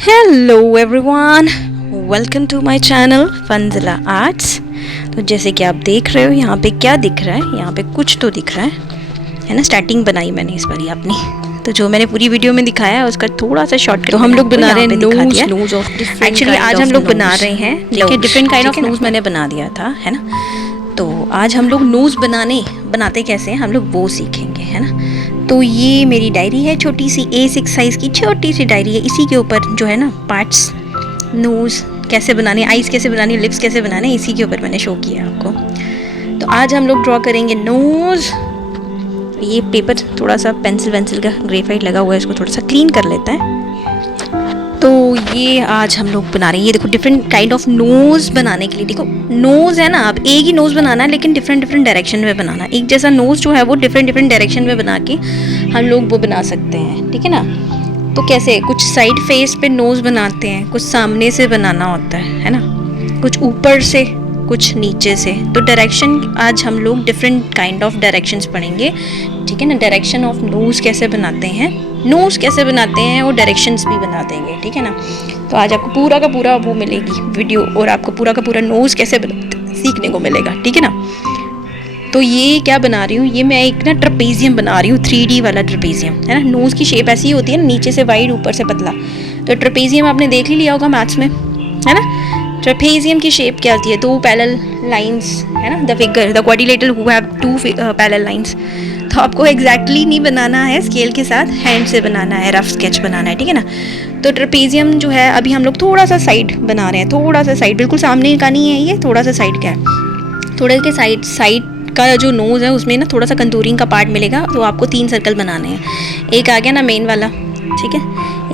Hello everyone, welcome to my channel फंजिला arts. तो जैसे कि आप देख रहे हो यहाँ पे क्या दिख रहा है, यहाँ पे कुछ तो दिख रहा है ना। स्टार्टिंग बनाई मैंने इस बार अपनी, तो जो मैंने पूरी वीडियो में दिखाया है उसका थोड़ा सा शॉर्ट। तो हम लोग बना रहे हैं नोज ऑफ डिफरेंट। एक्चुअली आज हम लोग बना रहे हैं, ठीक है, डिफरेंट काइंड ऑफ नोज मैंने बना दिया था, है ना। तो आज हम लोग नोज बनाते कैसे हैं हम लोग वो सीखेंगे, है ना। तो ये मेरी डायरी है, छोटी सी A6 साइज़ की छोटी सी डायरी है। इसी के ऊपर जो है ना पार्ट्स, नोज़ कैसे बनाने, आइज़ कैसे बनानी, लिप्स कैसे बनाने, इसी के ऊपर मैंने शो किया आपको। तो आज हम लोग ड्रॉ करेंगे नोज़। ये पेपर थोड़ा सा पेंसिल का ग्रेफाइट लगा हुआ है, इसको थोड़ा सा क्लीन कर लेते हैं। तो ये आज हम लोग बना रहे हैं, ये देखो डिफरेंट काइंड ऑफ नोज़ बनाने के लिए। देखो नोज़ है ना, अब एक ही नोज़ बनाना है लेकिन डिफरेंट डायरेक्शन में बनाना। एक जैसा नोज़ जो है वो डिफरेंट डायरेक्शन में बना के हम लोग वो बना सकते हैं, ठीक है ना। तो कैसे, कुछ साइड फेस पे नोज़ बनाते हैं, कुछ सामने से बनाना होता है ना, कुछ ऊपर से, कुछ नीचे से। तो डायरेक्शन आज हम लोग डिफरेंट काइंड ऑफ डायरेक्शंस पढ़ेंगे, ठीक है ना। डायरेक्शन ऑफ नोज़ कैसे बनाते हैं, नोज़ कैसे बनाते हैं, और डायरेक्शंस भी बना देंगे, ठीक है ना। तो आज आपको पूरा का पूरा वो मिलेगी वीडियो, और आपको पूरा का पूरा नोज़ कैसे सीखने को मिलेगा, ठीक है ना। तो ये क्या बना रही हूँ, ये मैं एक ना ट्रपेजियम बना रही हूँ, 3D वाला ट्रपेजियम, है ना। नोज़ की शेप ऐसी ही होती है ना, नीचे से वाइड ऊपर से पतला। तो ट्रपेजियम आपने देख ही लिया होगा मैथ्स में, है ना। ट्रपेजियम की शेप क्या होती है, 2 पैरेलल लाइंस, है ना। The figure the quadrilateral who have 2 parallel lines. तो आपको एग्जैक्टली नहीं बनाना है स्केल के साथ, हैंड से बनाना है, रफ स्केच बनाना है, ठीक है ना। तो ट्रपेजियम जो है अभी हम लोग थोड़ा सा साइड बना रहे हैं, थोड़ा सा साइड, बिल्कुल सामने का नहीं है ये, थोड़ा सा साइड का है। थोड़े के साइड का जो नोज़ है उसमें ना थोड़ा सा कंटूरिंग का पार्ट मिलेगा। तो आपको 3 सर्कल बनाने हैं। एक आ गया ना मेन वाला, ठीक है,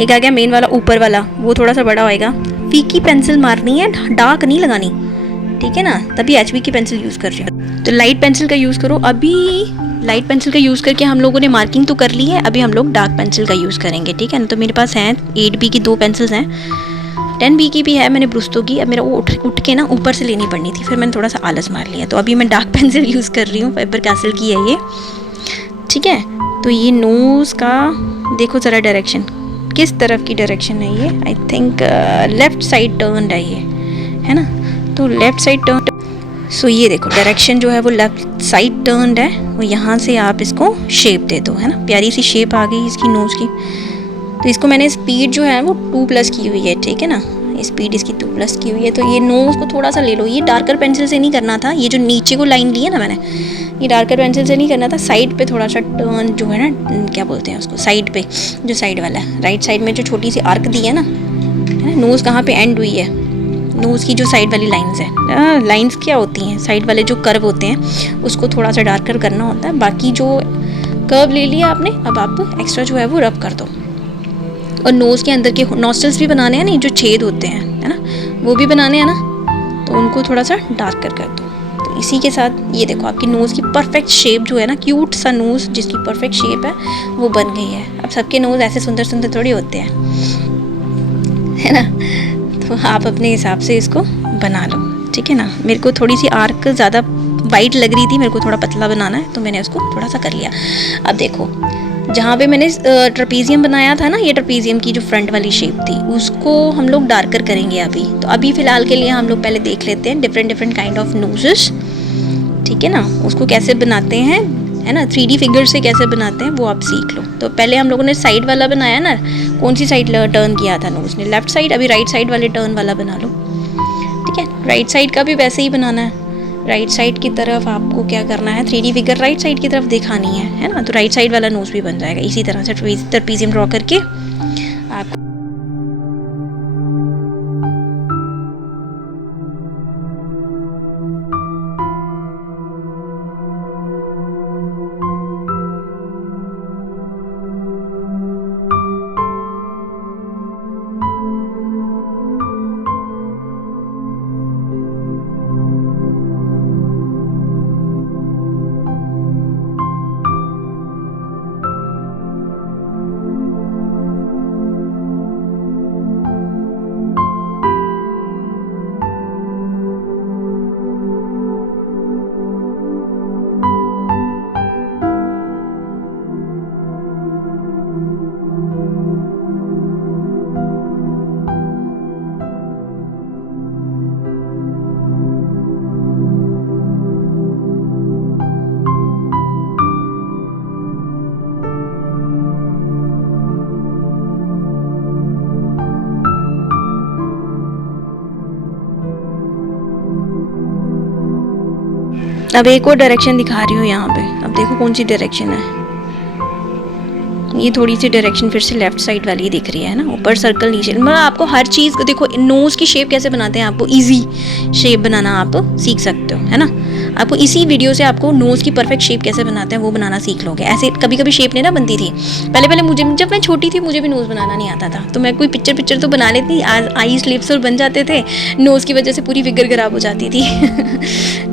एक आ गया मेन वाला ऊपर वाला, वो थोड़ा सा बड़ा होएगा। फीकी पेंसिल मारनी है, डार्क नहीं लगानी, ठीक है ना। तभी HB की पेंसिल यूज़ कर रही हूँ, तो लाइट पेंसिल का यूज़ करो। अभी लाइट पेंसिल का यूज़ करके हम लोगों ने मार्किंग तो कर ली है, अभी हम लोग डार्क पेंसिल का यूज़ करेंगे, ठीक है ना। तो मेरे पास हैं 8B की 2 पेंसिल्स हैं, 10B की भी है मैंने ब्रुस्टो की। अब मेरा वो उठ के ना ऊपर से लेनी पड़नी थी, फिर मैंने थोड़ा सा आलस मार लिया। तो अभी मैं डार्क पेंसिल यूज़ कर रही हूँ, फेबर कैसल की है ये, ठीक है। तो ये नोज़ का देखो ज़रा डायरेक्शन, किस तरफ की डायरेक्शन है ये, I think left side turn है ये, है ना। तो लेफ़्ट साइड टर्न, सो ये देखो डायरेक्शन जो है वो लेफ़्ट साइड टर्न्ड है। और यहाँ से आप इसको शेप दे दो, है ना। प्यारी सी शेप आ गई इसकी नोज़ की। तो इसको मैंने स्पीड जो है वो 2+ की हुई है, ठीक है ना। स्पीड इसकी 2+ की हुई है। तो ये नोज़ को थोड़ा सा ले लो, ये डार्कर पेंसिल से नहीं करना था, ये जो नीचे को लाइन ली है ना मैंने, ये डार्कर पेंसिल से नहीं करना था। साइड पे थोड़ा सा टर्न जो है ना, क्या बोलते हैं उसको, साइड पे जो साइड वाला है, राइट साइड में जो छोटी सी आर्क दी है ना, नोज़ कहाँ पे एंड हुई है, नोज़ की जो साइड वाली लाइंस है, लाइंस क्या होती हैं, साइड वाले जो कर्व होते हैं उसको थोड़ा सा डार्कर करना होता है। बाकी जो कर्व ले लिया आपने, अब आप एक्स्ट्रा जो है वो रब कर दो। और नोज़ के अंदर के नॉस्ट्रल्स भी बनाने हैं, नहीं जो छेद होते हैं, है ना, वो भी बनाने हैं ना, तो उनको थोड़ा सा डार्क कर दो। तो इसी के साथ ये देखो आपकी नोज़ की परफेक्ट शेप जो है ना, क्यूट सा नोज़ जिसकी परफेक्ट शेप है वो बन गई है। अब सबके नोज़ ऐसे सुंदर थोड़ी होते हैं, है ना। तो आप अपने हिसाब से इसको बना लो, ठीक है ना। मेरे को थोड़ी सी आर्क ज़्यादा वाइट लग रही थी, मेरे को थोड़ा पतला बनाना है, तो मैंने उसको थोड़ा सा कर लिया। अब देखो जहाँ पे मैंने ट्रपेजियम बनाया था ना, ये ट्रपेजियम की जो फ्रंट वाली शेप थी उसको हम लोग डार्कर करेंगे अभी। तो अभी फ़िलहाल के लिए हम लोग पहले देख लेते हैं डिफरेंट काइंड ऑफ नोजेस, ठीक है ना, उसको कैसे बनाते हैं, है ना। 3D फिगर से कैसे बनाते हैं वो आप सीख लो। तो पहले हम लोगों ने साइड वाला बनाया ना, कौन सी साइड टर्न किया था नोज़ ने, लेफ्ट साइड। अभी राइट साइड वाले टर्न वाला बना लो, ठीक है। राइट साइड का भी वैसे ही बनाना है, राइट साइड की तरफ आपको क्या करना है, 3D फिगर राइट साइड की तरफ दिखानी है ना। तो राइट साइड वाला नोज़ भी बन जाएगा इसी तरह से ट्रपेजियम ड्रॉ करके आप। अब एक और डायरेक्शन दिखा रही हूँ यहाँ पे, अब देखो कौन सी डायरेक्शन है। ये थोड़ी सी डायरेक्शन फिर से लेफ्ट साइड वाली दिख रही है ना, ऊपर सर्कल नीचे, मतलब आपको हर चीज़ देखो, नोज़ की शेप कैसे बनाते हैं, आपको इजी शेप बनाना आप सीख सकते हो, है ना। आपको इसी वीडियो से आपको नोज़ की परफेक्ट शेप कैसे बनाते हैं वो बनाना सीख लोगे। ऐसे कभी कभी शेप नहीं ना बनती थी पहले मुझे, जब मैं छोटी थी मुझे भी नोज़ बनाना नहीं आता था, तो मैं कोई पिक्चर तो बना लेती, आईज लिप्स और बन जाते थे, नोज़ की वजह से पूरी फिगर खराब हो जाती थी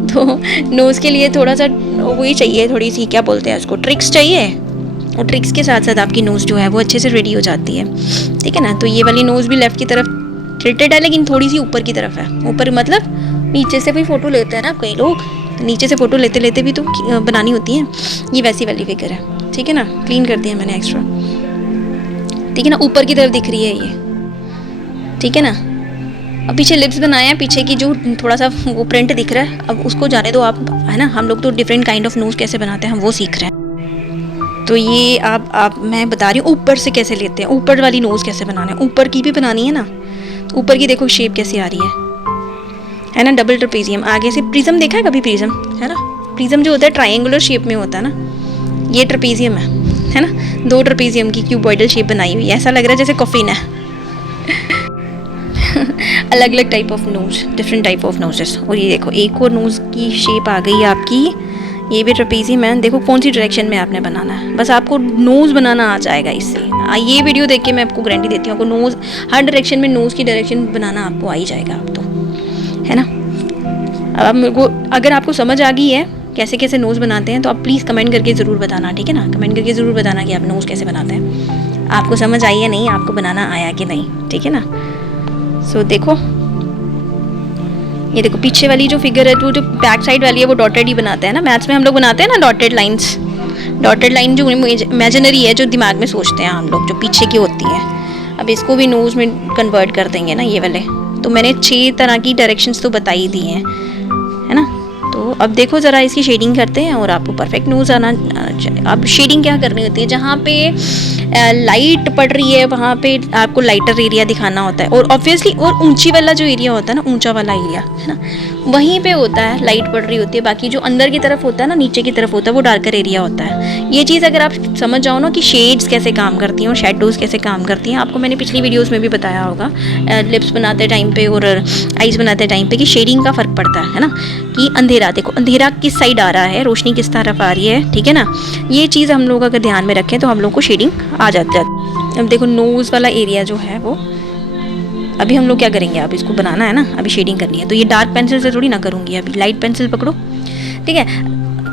तो नोज़ के लिए थोड़ा सा वही चाहिए, थोड़ी सी क्या बोलते हैं उसको, ट्रिक्स चाहिए, और ट्रिक्स के साथ साथ आपकी नोज़ जो है वो अच्छे से रेडी हो जाती है, ठीक है ना। तो ये वाली नोज़ भी लेफ़्ट की तरफ टिल्टेड है, लेकिन थोड़ी सी ऊपर की तरफ है। ऊपर मतलब नीचे से भी फ़ोटो लेते हैं ना कई लोग, तो नीचे से फ़ोटो लेते लेते भी तो बनानी होती है। ये वैसी वाली फिगर है, ठीक है ना, क्लीन कर दिया मैंने एक्स्ट्रा, ठीक है ना। ऊपर की तरफ दिख रही है ये, ठीक है ना। अब पीछे लिप्स बनाए हैं, पीछे की जो थोड़ा सा वो प्रिंट दिख रहा है, अब उसको जाने दो आप, है ना। हम लोग तो डिफरेंट काइंड ऑफ नोज़ कैसे बनाते हैं हम वो सीख रहे हैं। तो ये आप मैं बता रही हूँ ऊपर से कैसे लेते हैं, ऊपर वाली नोज़ कैसे बनाना है, ऊपर की भी बनानी है ना। ऊपर की देखो शेप कैसी आ रही है ना, डबल ट्रेपेजियम। आगे से प्रिज्म देखा है कभी, प्रिज्म है ना, प्रिज्म जो होता है ट्रायंगुलर शेप में होता है ना, ये ट्रेपेजियम है ना। 2 ट्रेपेजियम की क्यूबॉइडल शेप बनाई हुई है, ऐसा लग रहा है जैसे कॉफिन है अलग अलग type of nose, different type of noses. और ये देखो एक और नोज़ की शेप आ गई है आपकी, ये भी ट्रेपेजियम है। देखो कौन सी डायरेक्शन में आपने बनाना है, बस आपको नोज़ बनाना आ जाएगा इससे। ये वीडियो देख के मैं आपको गारंटी देती हूँ, आपको नोज़ हर डायरेक्शन में नोज़ की डायरेक्शन बनाना आपको आ ही जाएगा आप तो, है ना। अब आप मेरे को, अगर आपको समझ आ गई है कैसे कैसे नोज़ बनाते हैं, तो आप प्लीज़ कमेंट करके ज़रूर बताना, ठीक है ना। कमेंट करके ज़रूर बताना कि आप नोज़ कैसे बनाते हैं, आपको समझ आई या नहीं, आपको बनाना आया कि नहीं, ठीक है ना। सो देखो, ये देखो पीछे वाली जो फिगर है, जो बैक साइड वाली है वो डॉटेड ही बनाते हैं ना, मैथ्स में हम लोग बनाते हैं ना डॉटेड लाइंस। डॉटेड लाइन जो इमेजिनरी है, जो दिमाग में सोचते हैं हम लोग, जो पीछे की होती है। अब इसको भी नोज़ में कन्वर्ट कर देंगे ना ये वाले। तो मैंने 6 तरह की डायरेक्शंस तो बता ही दी हैं, है ना। तो अब देखो ज़रा इसकी शेडिंग करते हैं और आपको परफेक्ट नोज़ आना चाहिए। अब शेडिंग क्या करनी होती है, जहाँ पे लाइट पड़ रही है वहाँ पे आपको लाइटर एरिया दिखाना होता है, और ऑब्वियसली और ऊंची वाला जो एरिया होता है ना, ऊंचा वाला एरिया है ना, वहीं पे होता है लाइट पड़ रही होती है। बाकी जो अंदर की तरफ होता है ना, नीचे की तरफ होता है, वो डार्कर एरिया होता है। ये चीज़ अगर आप समझ जाओ ना कि शेड्स कैसे काम करती हैं और शेडोज़ कैसे काम करती हैं, आपको मैंने पिछली वीडियोज़ में भी बताया होगा लिप्स बनाते टाइम पे और आइज़ बनाते टाइम पे, कि शेडिंग का फ़र्क पड़ता है ना। कि अंधेरा, देखो अंधेरा किस साइड आ रहा है, रोशनी किस तरफ आ रही है, ठीक है ना। ये चीज़ हम लोग अगर ध्यान में रखें तो हम लोग को शेडिंग आ जाती है। अब देखो नोज़ वाला एरिया जो है वो अभी हम लोग क्या करेंगे, अब इसको बनाना है ना, अभी शेडिंग करनी है। तो ये डार्क पेंसिल से थोड़ी ना करूँगी, अभी लाइट पेंसिल पकड़ो, ठीक है।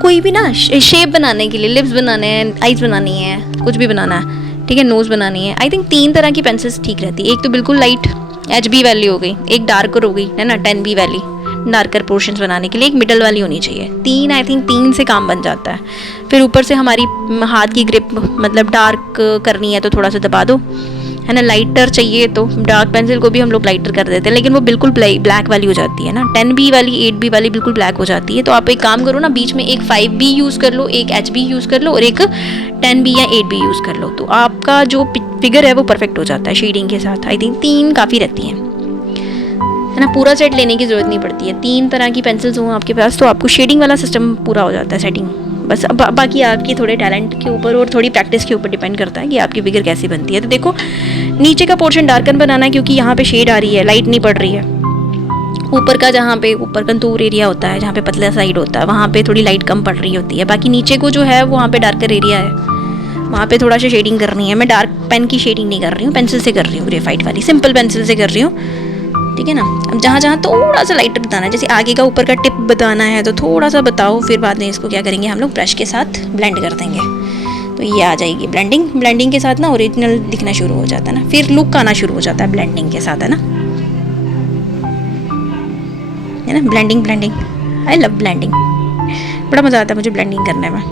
कोई भी ना शेप बनाने के लिए, लिप्स बनाने हैं, आइज़ बनानी है, कुछ भी बनाना है, ठीक है, नोज़ बनानी है, आई थिंक 3 तरह की पेंसिल्स ठीक रहती है। एक तो बिल्कुल लाइट HB वाली हो गई, एक डार्कर हो गई, है ना, 10B वाली डार्कर पोर्शंस बनाने के लिए, एक मिडल वाली होनी चाहिए। 3 आई थिंक 3 से काम बन जाता है। फिर ऊपर से हमारी हाथ की ग्रिप मतलब डार्क करनी है तो थोड़ा सा दबा दो, है ना। लाइटर चाहिए तो डार्क पेंसिल को भी हम लोग लाइटर कर देते हैं, लेकिन वो बिल्कुल ब्लैक वाली हो जाती है ना। 10B वाली 8B वाली बिल्कुल ब्लैक हो जाती है। तो आप एक काम करो ना, बीच में एक 5B यूज़ कर लो, एक HB यूज़ कर लो और एक 10B या 8B यूज़ कर लो, तो आपका जो फिगर है वो परफेक्ट हो जाता है शेडिंग के साथ। आई थिंक 3 काफ़ी रहती हैं, है ना। पूरा सेट लेने की ज़रूरत नहीं पड़ती है, 3 तरह की पेंसिल्स हों आपके पास तो आपको शेडिंग वाला सिस्टम पूरा हो जाता है सेटिंग। बस अब बाकी आपकी थोड़े टैलेंट के ऊपर और थोड़ी प्रैक्टिस के ऊपर डिपेंड करता है कि आपकी फिगर कैसी बनती है। तो देखो नीचे का पोर्शन डार्कन बनाना है क्योंकि यहाँ पे शेड आ रही है, लाइट नहीं पड़ रही है। ऊपर का जहाँ पे ऊपर कंटूर एरिया होता है, जहाँ पे पतला साइड होता है, वहाँ पे थोड़ी लाइट कम पड़ रही होती है। बाकी नीचे को जो है वहाँ पे डार्कर एरिया है, वहाँ पे थोड़ा सा शेडिंग करनी है। मैं डार्क पेन की शेडिंग नहीं कर रही हूँ, पेंसिल से कर रही हूँ, ग्रेफाइट वाली सिंपल पेंसिल से कर रही हूँ, ठीक है ना। अब जहाँ जहाँ थोड़ा सा लाइटर बताना है, जैसे आगे का ऊपर का टिप बताना है तो थोड़ा सा बताओ, फिर बाद में इसको क्या करेंगे हम लोग ब्रश के साथ ब्लेंड कर देंगे, तो ये आ जाएगी ब्लेंडिंग के साथ ना ओरिजिनल दिखना शुरू हो जाता है ना, फिर लुक आना शुरू हो जाता है ब्लेंडिंग के साथ, है ना। ब्लेंडिंग आई लव ब्लेंडिंग, बड़ा मज़ा आता है मुझे ब्लेंडिंग करने में।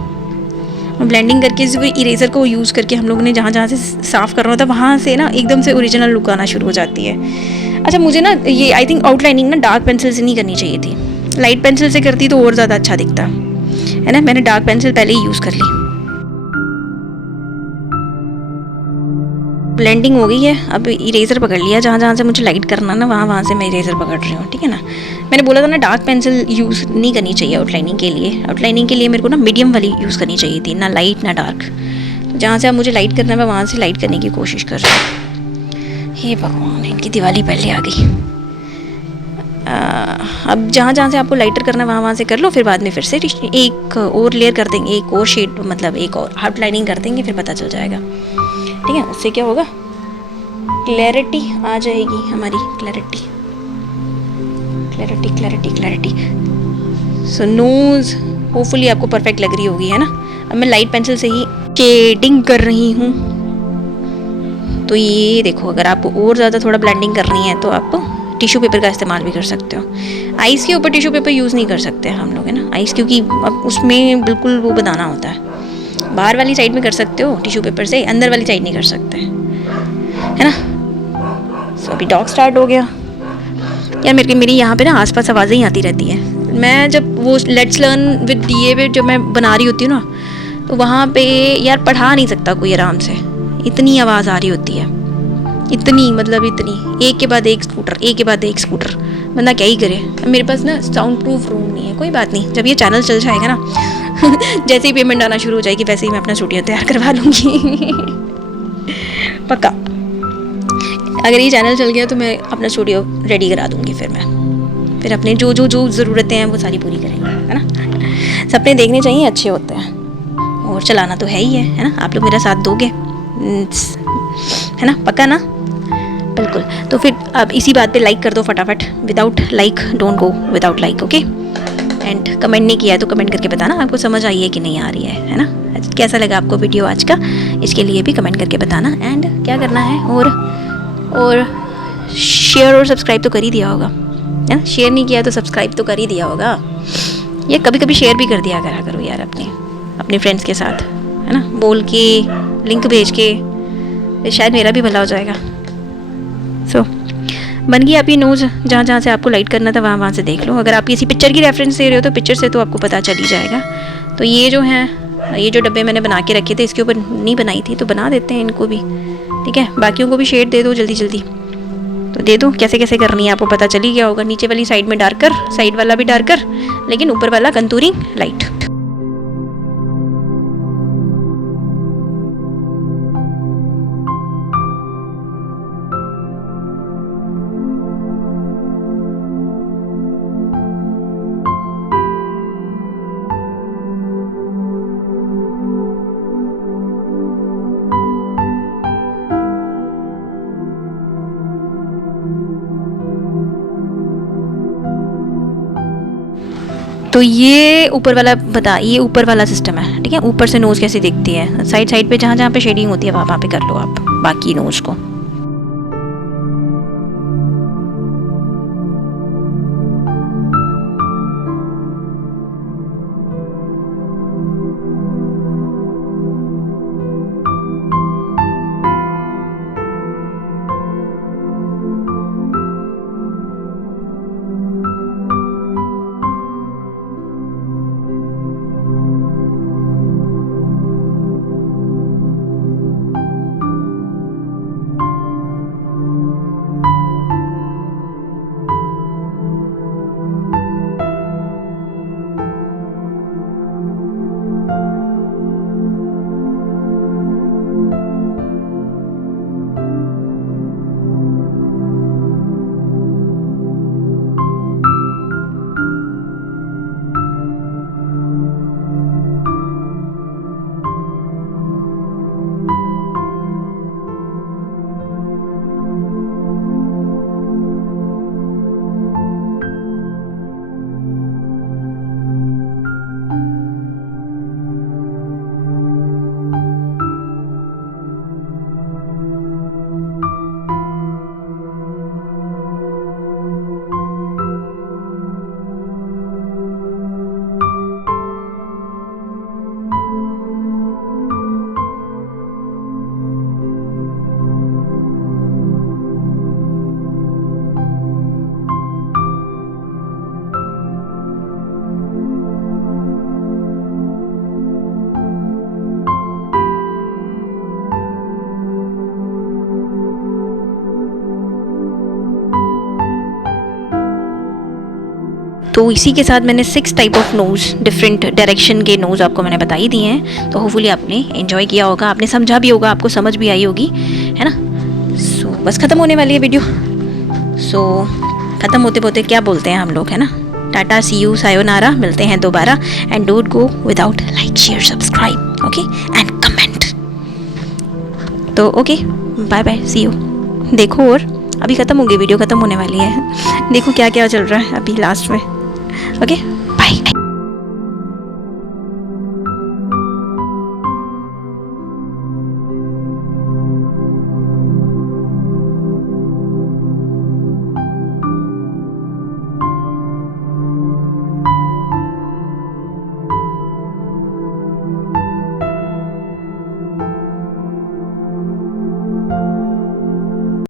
ब्लेंडिंग करके इरेज़र को यूज़ करके हम लोगों ने जहाँ जहाँ से साफ़ करना होता है वहाँ से ना एकदम से ओरिजिनल लुक आना शुरू हो जाती है। अच्छा मुझे ना ये आई थिंक आउटलाइनिंग ना डार्क पेंसिल से नहीं करनी चाहिए थी, लाइट पेंसिल से करती तो और ज़्यादा अच्छा दिखता, है ना। मैंने डार्क पेंसिल पहले ही यूज़ कर ली। ब्लेंडिंग हो गई है। अब इरेज़र पकड़ लिया, जहाँ जहाँ से मुझे लाइट करना ना वहाँ वहाँ से मैं इरेज़र पकड़ रही हूँ, ठीक है ना। मैंने बोला था ना डार्क पेंसिल यूज़ नहीं करनी चाहिए आउटलाइनिंग के लिए। आउटलाइनिंग के लिए मेरे को ना मीडियम वाली यूज़ करनी चाहिए थी, ना लाइट ना डार्क। तो जहाँ से अब मुझे लाइट करना है मैं वहाँ से लाइट करने की कोशिश कर रही हूँ। हे भगवान, इनकी दिवाली पहले आ गई। अब जहाँ जहाँ से आपको लाइटर करना है वहाँ वहाँ से कर लो, फिर बाद में फिर से एक और लेयर कर देंगे, एक और शेड, मतलब एक और आउटलाइनिंग कर देंगे, फिर पता चल जाएगा, ठीक है। उससे क्या होगा, क्लैरिटी आ जाएगी हमारी, क्लैरिटी क्लैरिटी क्लैरिटी क्लैरिटी। सो नोज़ होपफुली आपको परफेक्ट लग रही होगी, है ना। अब मैं लाइट पेंसिल से ही शेडिंग कर रही हूँ। तो ये देखो, अगर आपको और ज़्यादा थोड़ा ब्लेंडिंग करनी है तो आप टिश्यू पेपर का इस्तेमाल भी कर सकते हो। आइस के ऊपर टिश्यू पेपर यूज़ नहीं कर सकते हम लोग, है ना, आइस, क्योंकि अब उसमें बिल्कुल वो बनाना होता है। बाहर वाली साइड में कर सकते हो टिश्यू पेपर से, अंदर वाली साइड नहीं कर सकते, है ना। सो अभी डॉग स्टार्ट हो गया यार। मेरी यहाँ पे ना आसपास आवाज़ें ही आती रहती हैं। मैं जब वो लेट्स लर्न विद डीए पे जब मैं बना रही होती हूँ ना, तो वहाँ पे यार पढ़ा नहीं सकता कोई आराम से, इतनी आवाज़ आ रही होती है, इतनी, मतलब इतनी, एक के बाद एक स्कूटर, एक के बाद एक स्कूटर, बंदा क्या ही करे। मेरे पास ना साउंड प्रूफ रूम नहीं है। कोई बात नहीं, जब ये चैनल चल जाएगा ना जैसे ही पेमेंट आना शुरू हो जाएगी वैसे ही मैं अपना स्टूडियो तैयार करवा लूँगी पक्का। अगर ये चैनल चल गया तो मैं अपना स्टूडियो रेडी करा दूँगी, फिर अपने जो जो जो ज़रूरतें हैं वो सारी पूरी करेंगे, है ना। सपने देखने चाहिए, अच्छे होते हैं, और चलाना तो है ही है ना। आप लोग मेरा साथ दोगे, है ना, पक्का ना, बिल्कुल। तो फिर अब इसी बात पे लाइक कर दो फटाफट, without like don't go without like, okay. And comment नहीं किया है तो कमेंट करके बताना आपको समझ आई है कि नहीं आ रही है ना। कैसा लगा आपको वीडियो आज का, इसके लिए भी कमेंट करके बताना। एंड क्या करना है, और शेयर और सब्सक्राइब तो कर ही दिया होगा, है ना। शेयर नहीं किया तो सब्सक्राइब तो कर ही दिया होगा। ये कभी कभी शेयर भी कर दिया करो यार अपने फ्रेंड्स के साथ, है ना, बोल के, लिंक भेज के, फिर शायद मेरा भी भला हो जाएगा। सो बन गई आपकी नोज़। जहाँ जहाँ से आपको लाइट करना था वहाँ वहाँ से देख लो। अगर आप किसी पिक्चर की रेफरेंस दे रहे हो तो पिक्चर से तो आपको पता चल ही जाएगा। तो ये जो है, ये जो डब्बे मैंने बना के रखे थे इसके ऊपर नहीं बनाई थी, तो बना देते हैं इनको भी, ठीक है। बाकियों को भी शेड दे दो जल्दी जल्दी, तो दे दो। कैसे कैसे करनी है आपको पता चल ही गया होगा। नीचे वाली साइड में डार्कर, साइड वाला भी डार्कर, लेकिन ऊपर वाला कंटूरिंग लाइट। तो ये ऊपर वाला ये ऊपर वाला सिस्टम है, ठीक है। ऊपर से नोज़ कैसी दिखती है, साइड साइड पे जहाँ जहाँ पे शेडिंग होती है वहाँ वहाँ पे कर लो आप बाकी नोज़ को। तो इसी के साथ मैंने 6 type of nose, different direction के नोज़ आपको मैंने बता ही दिए हैं। तो होपफुली आपने एंजॉय किया होगा, आपने समझा भी होगा, आपको समझ भी आई होगी, है ना। सो बस ख़त्म होने वाली है वीडियो। सो ख़त्म होते होते क्या बोलते हैं हम लोग, है ना, टाटा, सी यू, सायोनारा, मिलते हैं दोबारा। And don't go without like, share, subscribe, okay, and comment. तो okay, bye bye, see you. देखो, और अभी ख़त्म होगी वीडियो, ख़त्म होने वाली है। देखो क्या क्या चल रहा है अभी लास्ट में, ओके।